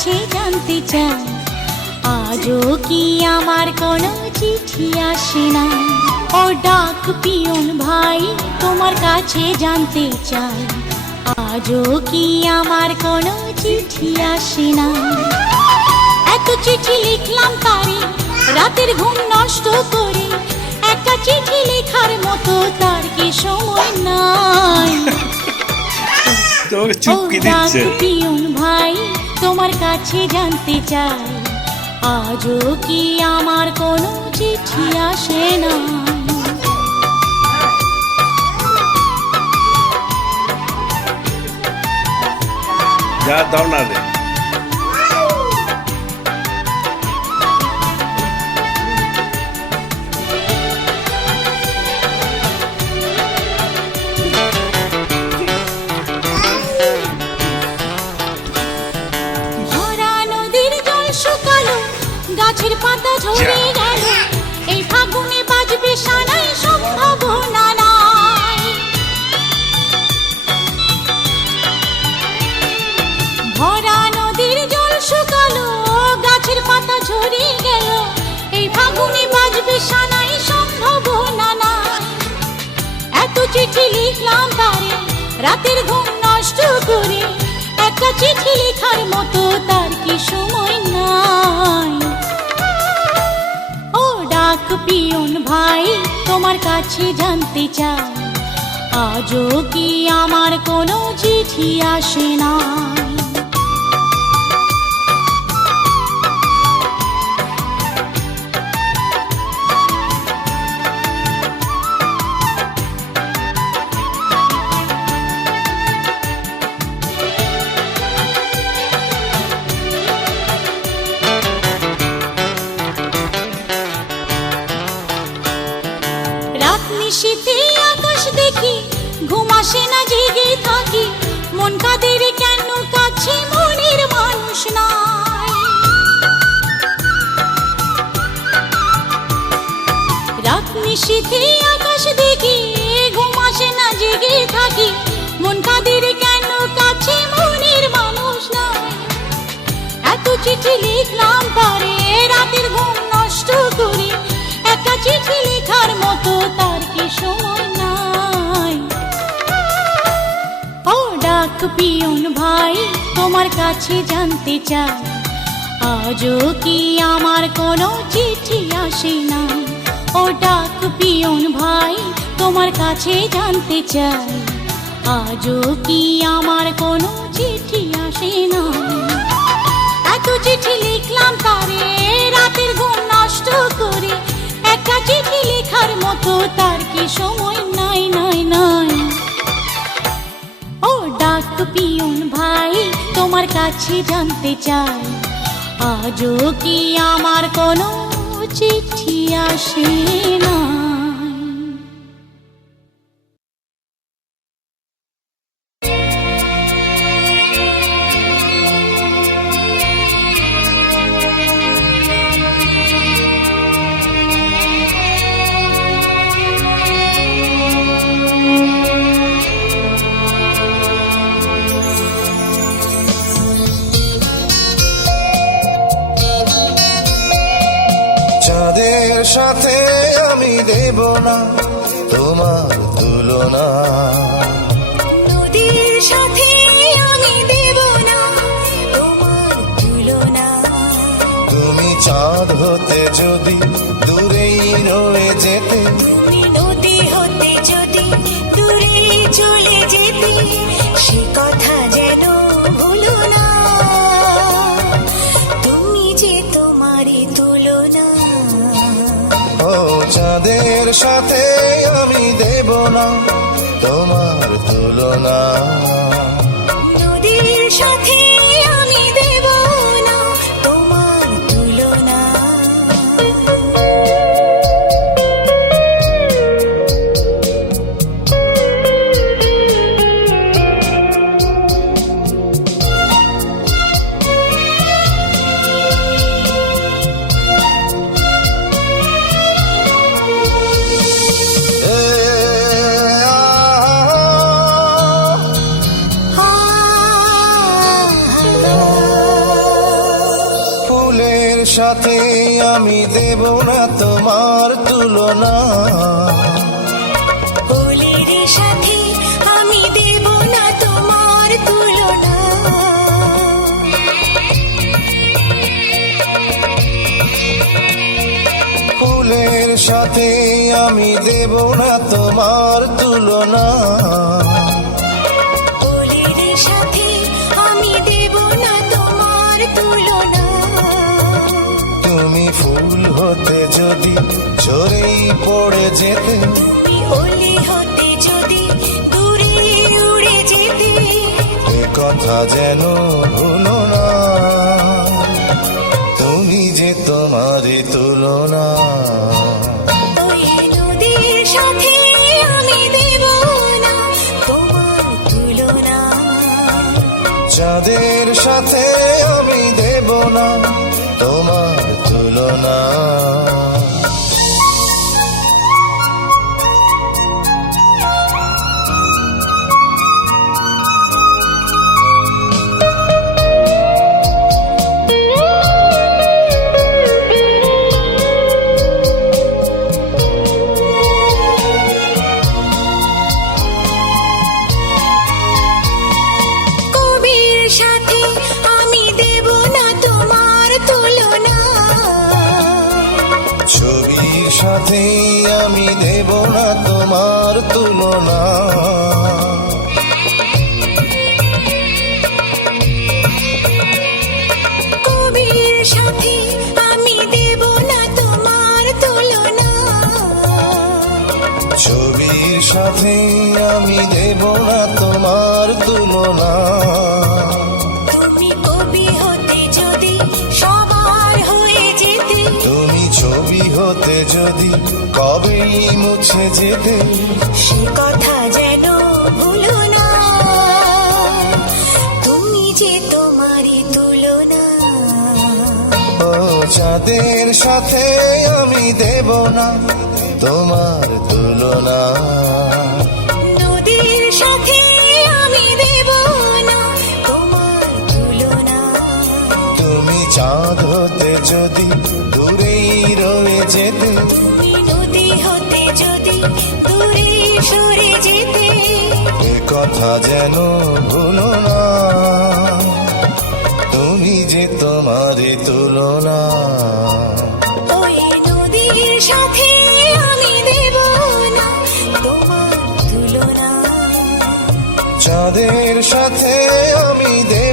কাছে জানতে চাই আজও কি আমার কোনো চিঠি আসে না? ও ডাক পিয়ন ভাই তোমার কাছে জানতে চাই আজও কি আমার কোনো চিঠি আসে না? এত চিঠি লিখলাম তারে রাতের ঘুম নষ্ট করে একটা চিঠি লেখার মতো তার কি সময় নাই? তোমাকে চুপকে ডাক দিচ্ছে পিয়ন ভাই তোমার কাছে জানতে চাই। আজও কি আমার কোনো চিঠি আসে না? যা দাও না রে। ঝরে গেল এই ফাগুনে বাজবে সানাই সম্ভাবনা নাই ভরা নদীর জল শুকালো গাছের পাতা ঝরে গেল এই ফাগুনে বাজবে সানাই সম্ভাবনা নাই এত চিঠি লিখলাম তারে রাতের ঘুম নষ্ট করে একটা চিঠি লেখার মতো তার কি সময় নাই? পিয়ন ভাই তোমার কাছে জানতে চাই। আজও কি আমার কোনো চিঠি আসে না? ঘুম আসে না, জেগে থাকি। মন কাদের কেন কাছে, মনের মানুষ নাই। রাত নিশীথে আকাশ দেখি ঘুম আসে না, জেগে থাকি। মন কাদের কেন কাছে, মনের মানুষ নাই। এত চিঠি লিখলাম তারে রাতের ঘুম নষ্ট করে। একটা চিঠি লেখার মতো তার কি সময় ডাক পিয়ন ভাই, তোমার কাছে জানতে চাই। আজও কি আমার কোনো চিঠি আসে না? ও ডাক পিয়ন ভাই, তোমার কাছে জানতে চাই। আজও কি আমার কোনো তোমার কাছে জানতে চাই আজও কি আমার কোনো চিঠি আসে না? সাথে আমি দেব না তোমার তুলনা। নদীর সাথে আমি দেব না তোমার তুলনা। তুমি চাঁদ হতে যদি দূরেই রয়ে যেতে নদী হতে যদি দূরে চলে সাথে আমি দেব না তোমার তুলনা। সাথে আমি দেব না তোমার তুলনা। ফুলের সাথে আমি দেব না তোমার তুলনা। হতে যদি ঝরেই পড়ে যেতে। তুমি হতে যদি দূরে উড়ে যেতে। এ কথা যেন ভুলো না। তুমি যে তোমারই তুলনা। চাঁদের সাথে ছবির আমি দেব না তোমার তুলনা। কবির সাথে আমি দেব না তোমার তুলনা। ছবির সাথে আমি দেব না তোমার তুলনা। যদি কবেই মুছে যেতে? সে কথা যেন ভুলো না। তুমি যে তোমারই তুলনা। ও চাঁদের সাথে আমি দেব না তোমার তুলনা। যেন ভুলো না।